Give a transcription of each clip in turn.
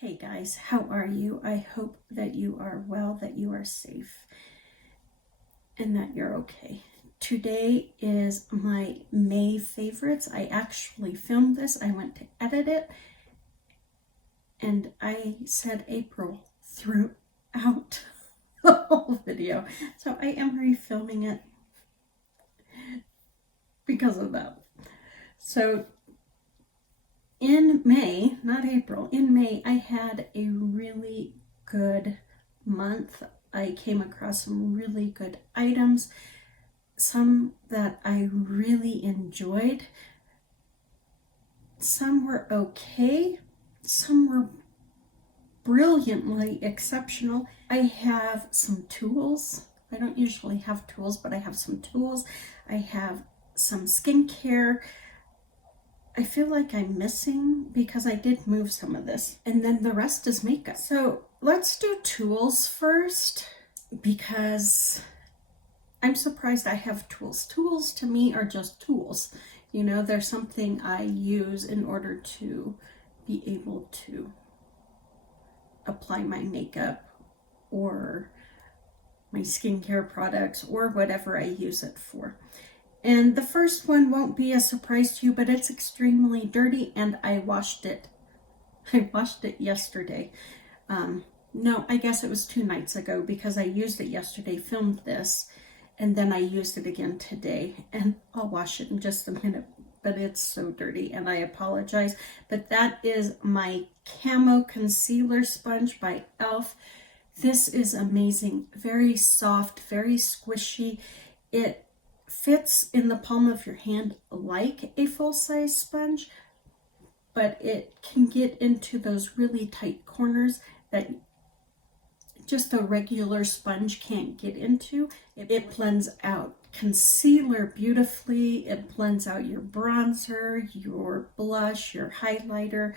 Hey guys, how are you? I hope that you are well, that you are safe, and that you're okay. Today is my May favorites. I actually filmed this. I went to edit it, and I said April throughout the whole video. So I am refilming it because of that. So in May, not April, in May, I had a really good month. I came across some really good items, some that I really enjoyed. Some were okay, some were brilliantly exceptional. I have some tools. I don't usually have tools, but I have some tools. I have some skincare. I feel like I'm missing because I did move some of this, and then the rest is makeup. So let's do tools first because I'm surprised I have tools. Tools to me are just tools. You know, they're something I use in order to be able to apply my makeup or my skincare products or whatever I use it for. And the first one won't be a surprise to you, but it's extremely dirty and I washed it. I washed it yesterday. No, I guess it was 2 nights ago because I used it yesterday, filmed this, and then I used it again today. And I'll wash it in just a minute, but it's so dirty and I apologize. But that is my Camo Concealer Sponge by e.l.f. This is amazing. Very soft, very squishy. It fits in the palm of your hand like a full-size sponge, but it can get into those really tight corners that just a regular sponge can't get into. It blends out concealer beautifully. It blends out your bronzer, your blush, your highlighter,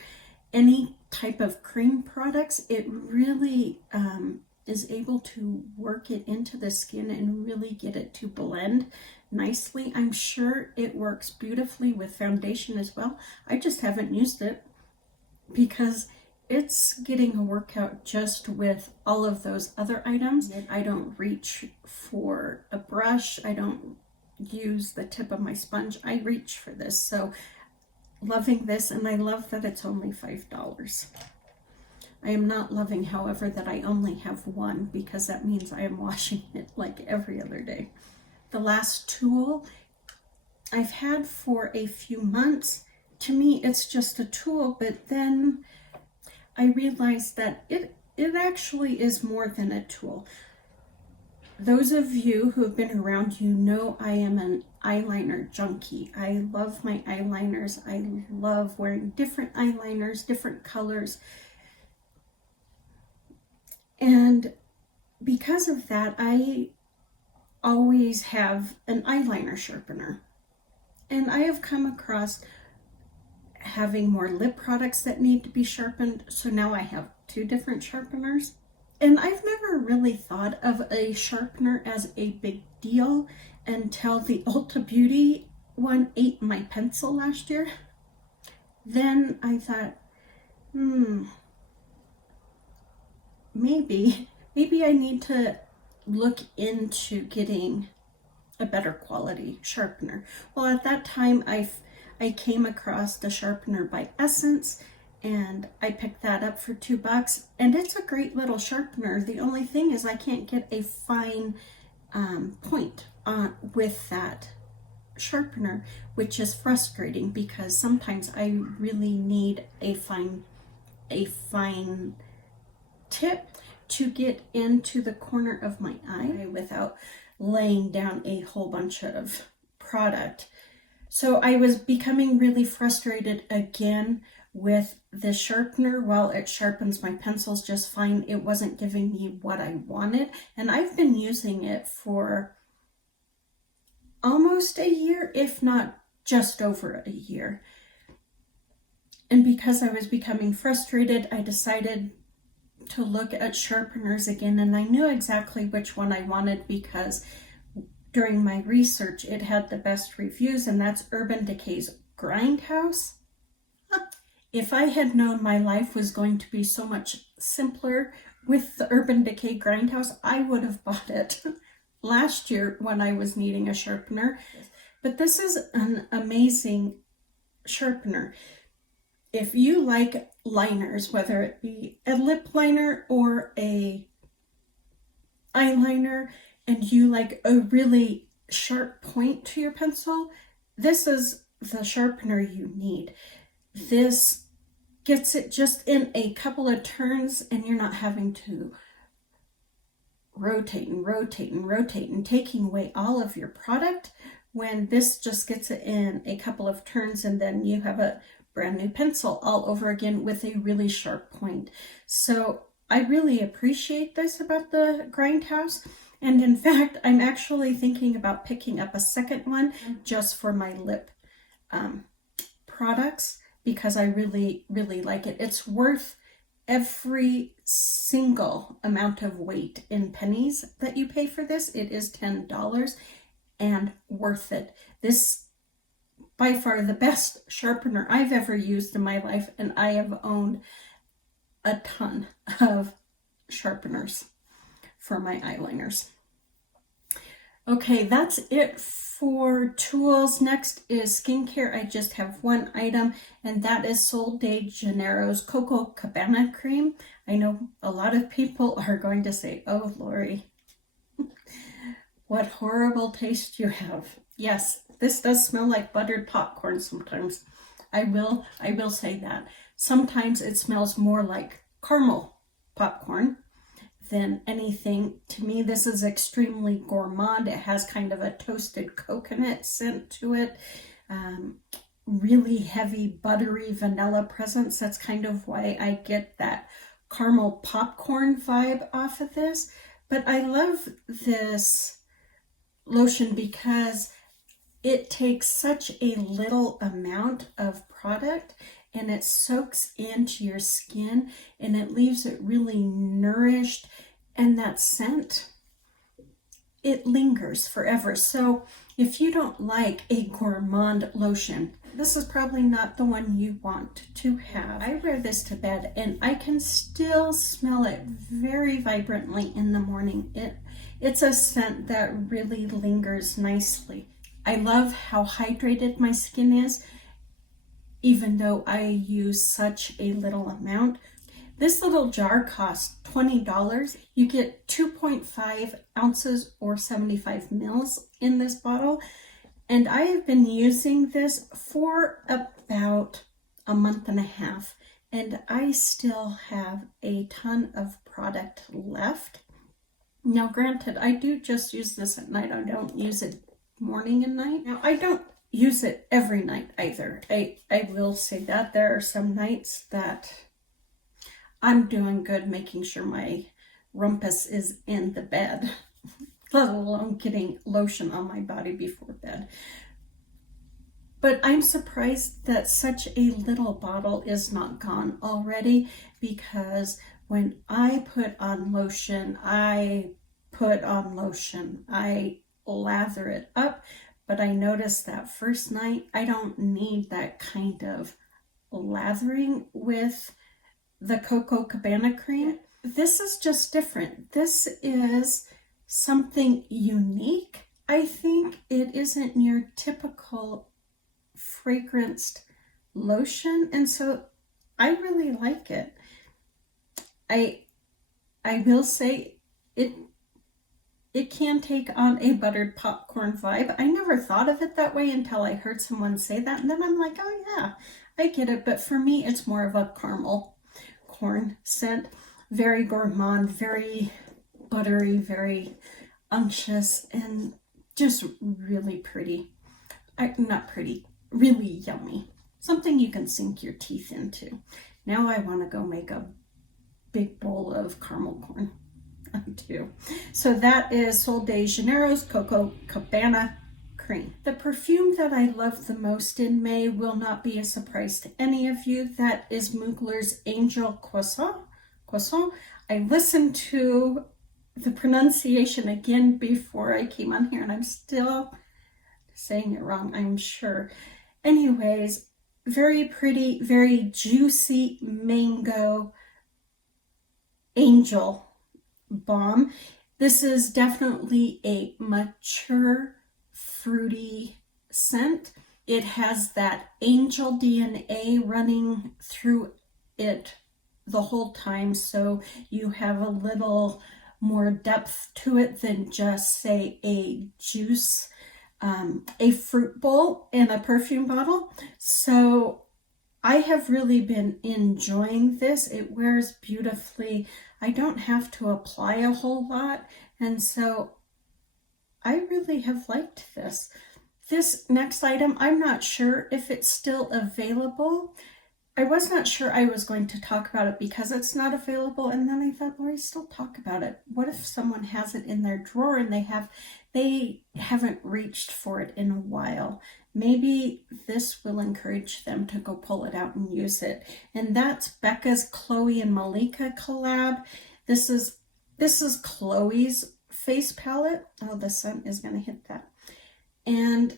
any type of cream products. It really is able to work it into the skin and really get it to blend nicely. I'm sure it works beautifully with foundation as well. I just haven't used it because it's getting a workout just with all of those other items. I don't reach for a brush. I don't use the tip of my sponge. I reach for this. So loving this, and I love that it's only $5. I am not loving, however, that I only have one because that means I am washing it like every other day. The last tool I've had for a few months. To me, it's just a tool, but then I realized that it actually is more than a tool. Those of you who have been around, you know I am an eyeliner junkie. I love my eyeliners. I love wearing different eyeliners, different colors. And because of that, I always have an eyeliner sharpener. And I have come across having more lip products that need to be sharpened. So now I have 2 different sharpeners. And I've never really thought of a sharpener as a big deal until the Ulta Beauty one ate my pencil last year. Then I thought, maybe I need to look into getting a better quality sharpener. Well, at that time, I came across the sharpener by Essence, and I picked that up for $2, and it's a great little sharpener. The only thing is I can't get a fine point with that sharpener, which is frustrating because sometimes I really need a fine tip to get into the corner of my eye without laying down a whole bunch of product. So I was becoming really frustrated again with the sharpener. While it sharpens my pencils just fine, it wasn't giving me what I wanted. And I've been using it for almost a year, if not just over a year. And because I was becoming frustrated, I decided to look at sharpeners again, and I knew exactly which one I wanted because during my research it had the best reviews, and that's Urban Decay's Grindhouse. If I had known my life was going to be so much simpler with the Urban Decay Grindhouse, I would have bought it last year when I was needing a sharpener. But this is an amazing sharpener. If you like liners, whether it be a lip liner or a eyeliner, and you like a really sharp point to your pencil, this is the sharpener you need. This gets it just in a couple of turns, and you're not having to rotate and taking away all of your product, when this just gets it in a couple of turns, and then you have a brand new pencil all over again with a really sharp point. So I really appreciate this about the Grindhouse. And in fact, I'm actually thinking about picking up a second one just for my lip products, because I really like it. It's worth every single amount of weight in pennies that you pay for this. It is $10 and worth it. This by far the best sharpener I've ever used in my life, and I have owned a ton of sharpeners for my eyeliners. Okay, that's it for tools. Next is skincare. I just have one item, and that is Sol de Janeiro's Coco Cabana cream. I know a lot of people are going to say, "Oh, Lori, what horrible taste you have." Yes, this does smell like buttered popcorn sometimes. I will say that. Sometimes it smells more like caramel popcorn than anything. To me, this is extremely gourmand. It has kind of a toasted coconut scent to it. Really heavy, buttery vanilla presence. That's kind of why I get that caramel popcorn vibe off of this. But I love this lotion because it takes such a little amount of product, and it soaks into your skin, and it leaves it really nourished, and that scent, it lingers forever. So if you don't like a gourmand lotion, this is probably not the one you want to have. I wear this to bed, and I can still smell it very vibrantly in the morning. It's a scent that really lingers nicely. I love how hydrated my skin is, even though I use such a little amount. This little jar costs $20. You get 2.5 ounces or 75 mils in this bottle. And I have been using this for about a month and a half, and I still have a ton of product left. Now, granted, I do just use this at night. I don't use it morning and night. Now, I don't use it every night either. I will say that there are some nights that I'm doing good making sure my rumpus is in the bed, let alone getting lotion on my body before bed. But I'm surprised that such a little bottle is not gone already, because when I put on lotion, I lather it up, but I noticed that first night I don't need that kind of lathering with the Coco Cabana cream. This is just different. This is something unique. I think it isn't your typical fragranced lotion, and so I really like it. I will say it can take on a buttered popcorn vibe. I never thought of it that way until I heard someone say that, and then I'm like, oh yeah, I get it. But for me, it's more of a caramel corn scent. Very gourmand, very buttery, very unctuous, and just really pretty. Not pretty, really yummy. Something you can sink your teeth into. Now I want to go make a big bowl of caramel corn. I do. So that is Sol de Janeiro's Coco Cabana cream. The perfume that I love the most in May will not be a surprise to any of you. That is Mugler's Angel Croissant. I listened to the pronunciation again before I came on here, and I'm still saying it wrong, I'm sure. Anyways, very pretty, very juicy mango angel balm. This is definitely a mature, fruity scent. It has that angel DNA running through it the whole time, so you have a little more depth to it than just, say, a juice, a fruit bowl in a perfume bottle. So I have really been enjoying this. It wears beautifully. I don't have to apply a whole lot, and so I really have liked this. This next item, I'm not sure if it's still available. I was not sure I was going to talk about it because it's not available, and then I thought, Lori, still talk about it. What if someone has it in their drawer and they haven't reached for it in a while? Maybe this will encourage them to go pull it out and use it. And that's Becca's Chloe and Malika collab. This is Chloe's face palette. Oh, the sun is going to hit that. And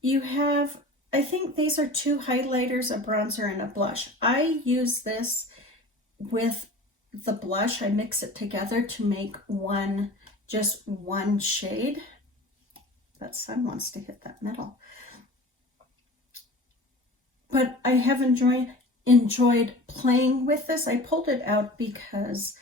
you have, I think these are 2 highlighters, a bronzer, and a blush. I use this with the blush. I mix it together to make just one shade. That sun wants to hit that metal. But I have enjoyed playing with this. I pulled it out because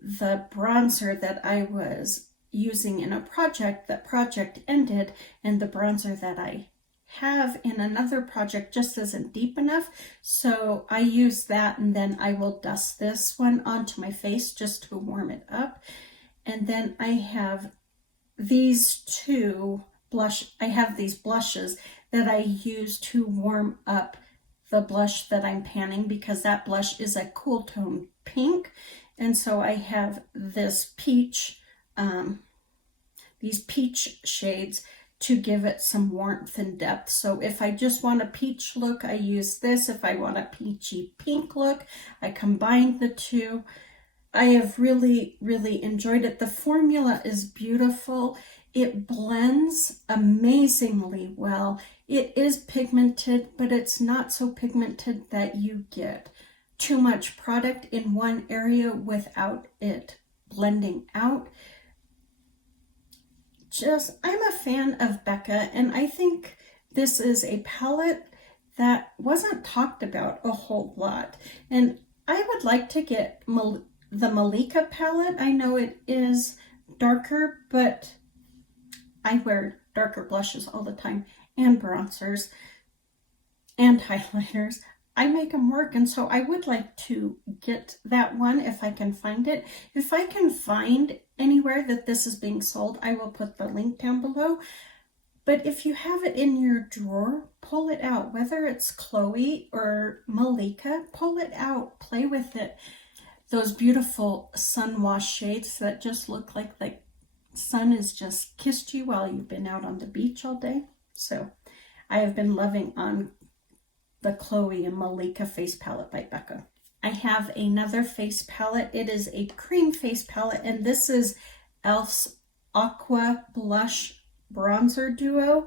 the bronzer that I was using in a project, that project ended, and the bronzer that I have in another project just isn't deep enough. So I use that, and then I will dust this one onto my face just to warm it up. And then I have these these blushes that I use to warm up the blush that I'm panning, because that blush is a cool tone pink. And so I have this peach, these peach shades to give it some warmth and depth. So if I just want a peach look, I use this. If I want a peachy pink look, I combine the two. I have really, really enjoyed it. The formula is beautiful. It blends amazingly well. It is pigmented, but it's not so pigmented that you get too much product in one area without it blending out. I'm a fan of Becca, and I think this is a palette that wasn't talked about a whole lot. And I would like to get the Malika palette. I know it is darker, but I wear darker blushes all the time, and bronzers, and highlighters. I make them work, and so I would like to get that one if I can find it. If I can find anywhere that this is being sold, I will put the link down below. But if you have it in your drawer, pull it out. Whether it's Chloe or Malika, pull it out, play with it. Those beautiful sun wash shades that just look like the sun has just kissed you while you've been out on the beach all day. So I have been loving on the Chloe and Malika face palette by Becca. I have another face palette. It is a cream face palette, and this is e.l.f.'s Aqua Blush Bronzer Duo.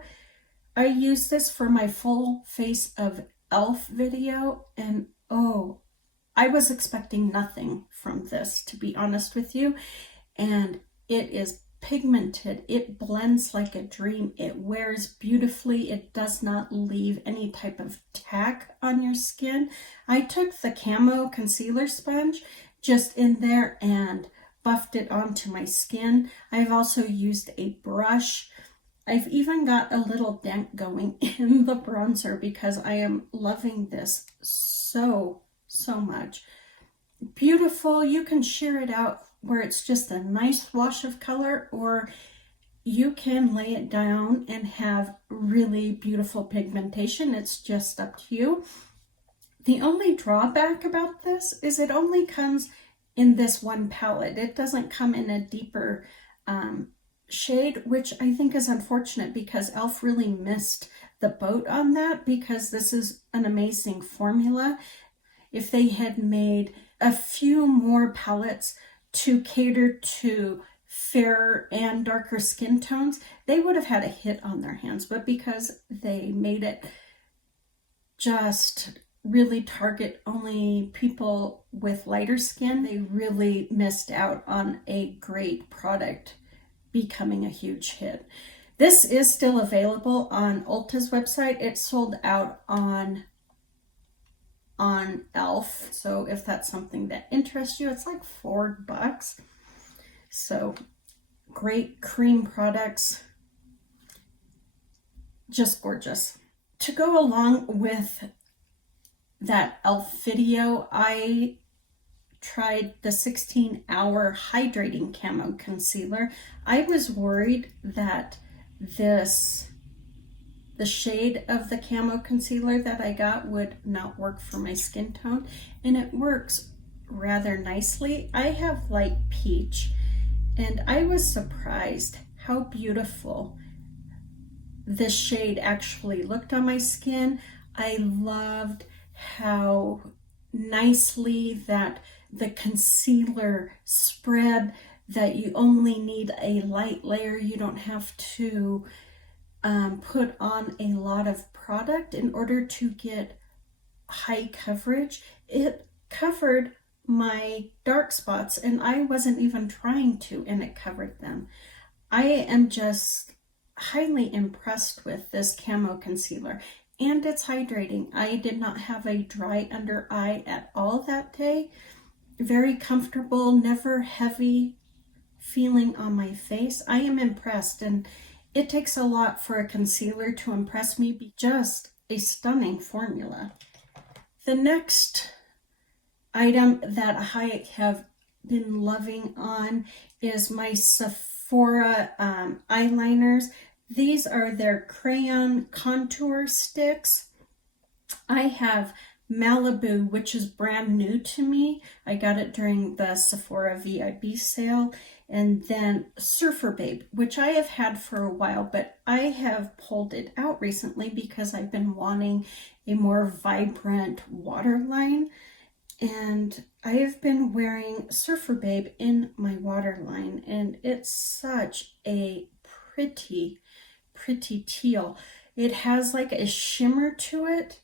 I use this for my full face of e.l.f. video, and oh, I was expecting nothing from this, to be honest with you, and it is pigmented. It blends like a dream. It wears beautifully. It does not leave any type of tack on your skin. I took the camo concealer sponge just in there and buffed it onto my skin. I've also used a brush. I've even got a little dent going in the bronzer because I am loving this so much. Beautiful. You can sheer it out where it's just a nice wash of color, or you can lay it down and have really beautiful pigmentation. It's just up to you. The only drawback about this is it only comes in this one palette. It doesn't come in a deeper shade, which I think is unfortunate because e.l.f. really missed the boat on that, because this is an amazing formula. If they had made a few more palettes to cater to fairer and darker skin tones, they would have had a hit on their hands. But because they made it just really target only people with lighter skin. They really missed out on a great product becoming a huge hit. This is still available on Ulta's website. It's sold out on Elf. So if that's something that interests you, it's like $4. So great cream products. Just gorgeous. To go along with that Elf video, I tried the 16-hour hydrating camo concealer. I was worried that the shade of the camo concealer that I got would not work for my skin tone, and it works rather nicely. I have light peach, and I was surprised how beautiful this shade actually looked on my skin. I loved how nicely that the concealer spread, that you only need a light layer. You don't have to put on a lot of product in order to get high coverage. It covered my dark spots, and I wasn't even trying to, and it covered them. I am just highly impressed with this camo concealer, and it's hydrating. I did not have a dry under eye at all that day. Very comfortable, never heavy feeling on my face. I am impressed, and it takes a lot for a concealer to impress me. Just a stunning formula. The next item that I have been loving on is my Sephora eyeliners. These are their crayon contour sticks. I have Malibu, which is brand new to me. I got it during the Sephora VIB sale. And then Surfer Babe, which I have had for a while, but I have pulled it out recently because I've been wanting a more vibrant waterline. And I have been wearing Surfer Babe in my waterline, and it's such a pretty teal. It has like a shimmer to it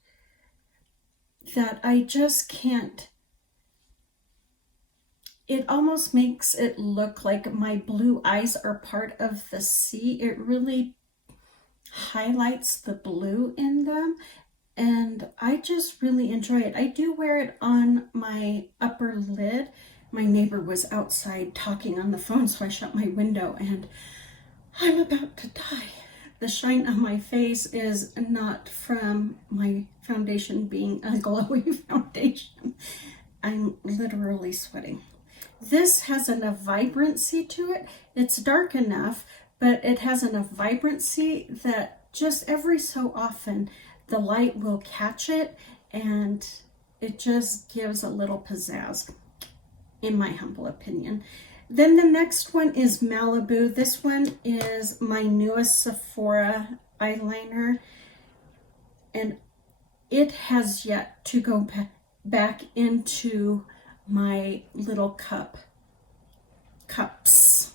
that I just can't. It almost makes it look like my blue eyes are part of the sea. It really highlights the blue in them, and I just really enjoy it. I do wear it on my upper lid. My neighbor was outside talking on the phone, so I shut my window, and I'm about to die. The shine on my face is not from my foundation being a glowy foundation. I'm literally sweating. This has enough vibrancy to it. It's dark enough, but it has enough vibrancy that just every so often the light will catch it, and it just gives a little pizzazz, in my humble opinion. Then the next one is Malibu. This one is my newest Sephora eyeliner, and it has yet to go back into my little cups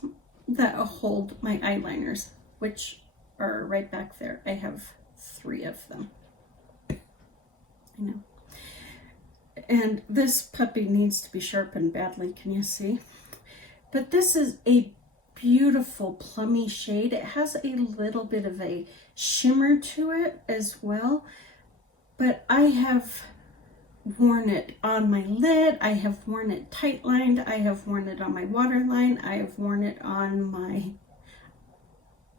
that hold my eyeliners, which are right back there. I have 3 of them. I know. And this puppy needs to be sharpened badly. Can you see? But this is a beautiful plummy shade. It has a little bit of a shimmer to it as well. But I have worn it on my lid. I have worn it tight lined. I have worn it on my waterline. I have worn it on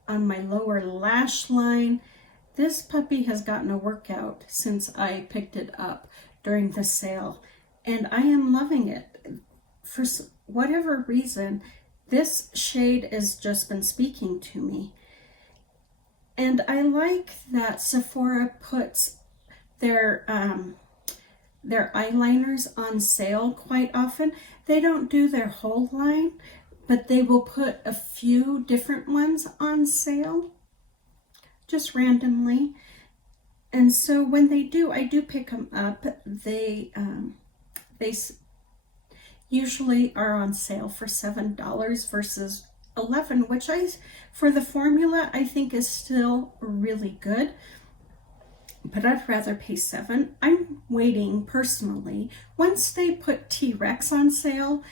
my lower lash line. This puppy has gotten a workout since I picked it up during the sale, and I am loving it. For whatever reason, this shade has just been speaking to me. And I like that Sephora puts their eyeliners on sale quite often. They don't do their whole line, but they will put a few different ones on sale just randomly. And so when they do, I do pick them up. They usually are on sale for $7 versus $11, which for the formula I think is still really good. but I'd rather pay $7. I'm waiting personally. Once they put T-Rex on sale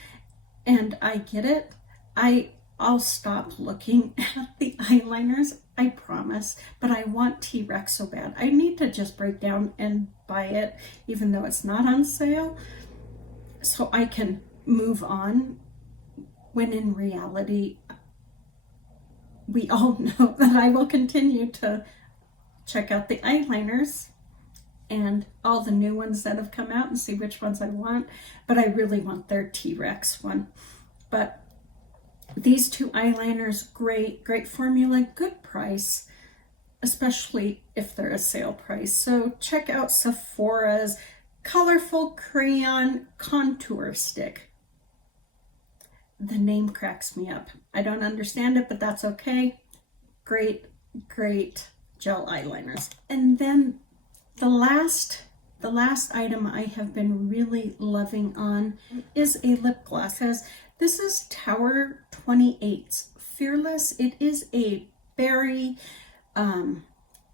and I get it, I'll stop looking at the eyeliners, I promise. But I want T-Rex so bad. I need to just break down and buy it, even though it's not on sale, so I can move on, when in reality, we all know that I will continue to check out the eyeliners and all the new ones that have come out and see which ones I want. But I really want their T-Rex one. But these two eyeliners, great formula, good price, especially if they're a sale price. So check out Sephora's Colorful Crayon Contour Stick. The name cracks me up. I don't understand it, but that's okay. Great gel eyeliners. And then the last item I have been really loving on is a lip gloss. This is Tower 28's Fearless. It is a berry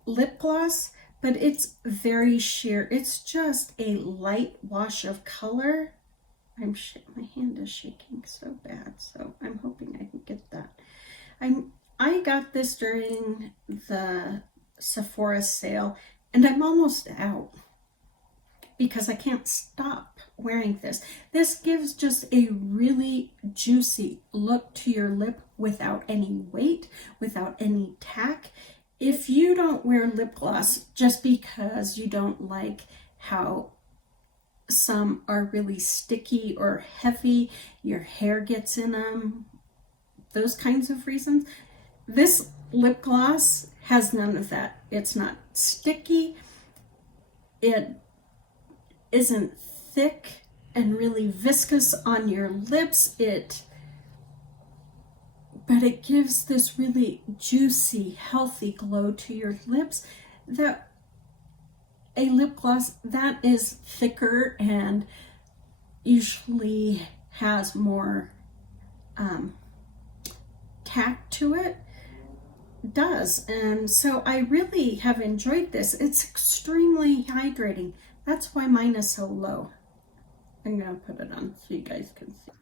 lip gloss, but it's very sheer. It's just a light wash of color. My hand is shaking so bad, so I'm hoping I can get that. I got this during the Sephora sale, and I'm almost out because I can't stop wearing this. This gives just a really juicy look to your lip without any weight, without any tack. If you don't wear lip gloss just because you don't like how some are really sticky or heavy, your hair gets in them, those kinds of reasons, this lip gloss has none of that. It's not sticky, it isn't thick and really viscous on your lips, but it gives this really juicy, healthy glow to your lips that a lip gloss that is thicker and usually has more tack to it does. And so I really have enjoyed this. It's extremely hydrating. That's why mine is so low. I'm gonna put it on so you guys can see.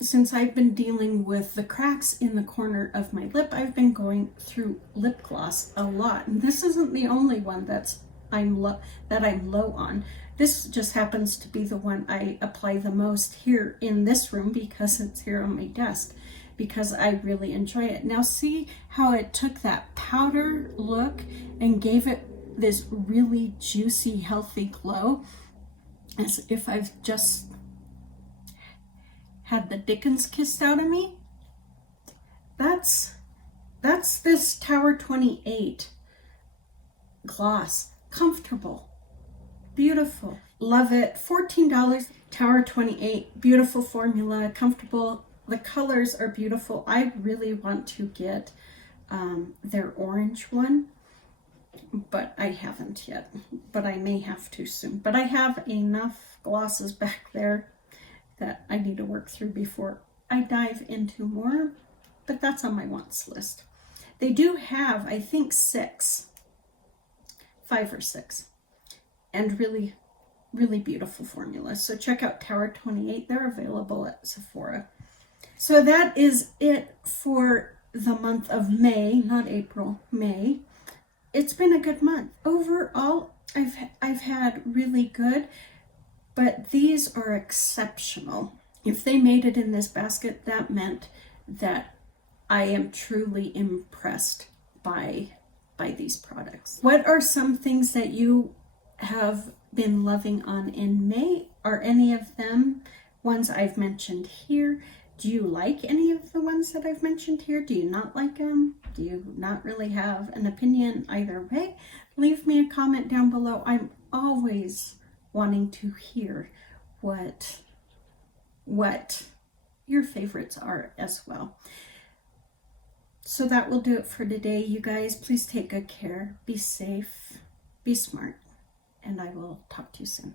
Since I've been dealing with the cracks in the corner of my lip, I've been going through lip gloss a lot. And this isn't the only one that I'm low on. This just happens to be the one I apply the most here in this room because it's here on my desk, because I really enjoy it. Now see how it took that powder look and gave it this really juicy, healthy glow, as if I've just had the Dickens kissed out of me. That's this Tower 28 gloss. Comfortable, beautiful, love it. $14, Tower 28, beautiful formula, comfortable. The colors are beautiful. I really want to get their orange one, but I haven't yet, but I may have to soon. But I have enough glosses back there that I need to work through before I dive into more, but that's on my wants list. They do have, I think, 5 or 6, and really beautiful formula. So check out Tower 28. They're available at Sephora. So that is it for the month of May, not April, May. It's been a good month. Overall, I've had really good, but these are exceptional. If they made it in this basket, that meant that I am truly impressed by these products. What are some things that you have been loving on in May? Are any of them ones I've mentioned here? Do you like any of the ones that I've mentioned here? Do you not like them? Do you not really have an opinion either way? Leave me a comment down below. I'm always wanting to hear what your favorites are as well. So that will do it for today, you guys. Please take good care, be safe, be smart, and I will talk to you soon.